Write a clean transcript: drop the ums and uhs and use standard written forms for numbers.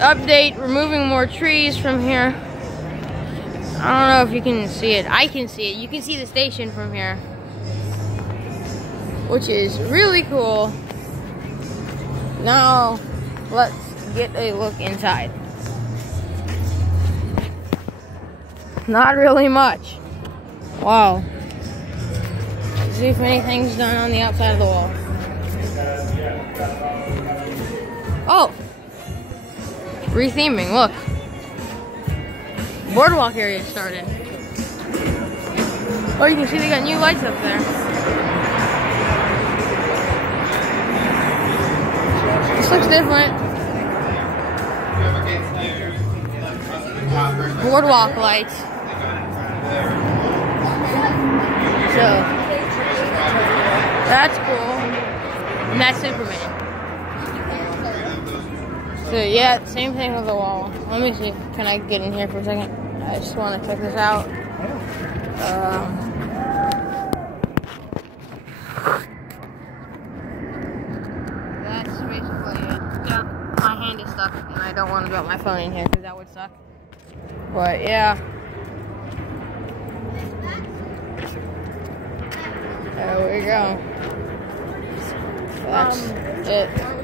Update, removing more trees from here. I don't know if you can see it. I can see it. You can see the station from here, which is really cool. Now, let's get a look inside. Not really much. Wow. Let's see if anything's done on the outside of the wall. Oh! Retheming, look. Boardwalk area started. Oh, you can see they got new lights up there. This looks different. Boardwalk lights. So, that's cool. And that's Superman. So yeah, same thing with the wall. Let me see. Can I get in here for a second? I just want to check this out. That's basically it. Yeah, my hand is stuck, and I don't want to drop my phone in here because that would suck. But yeah. There we go. That's it.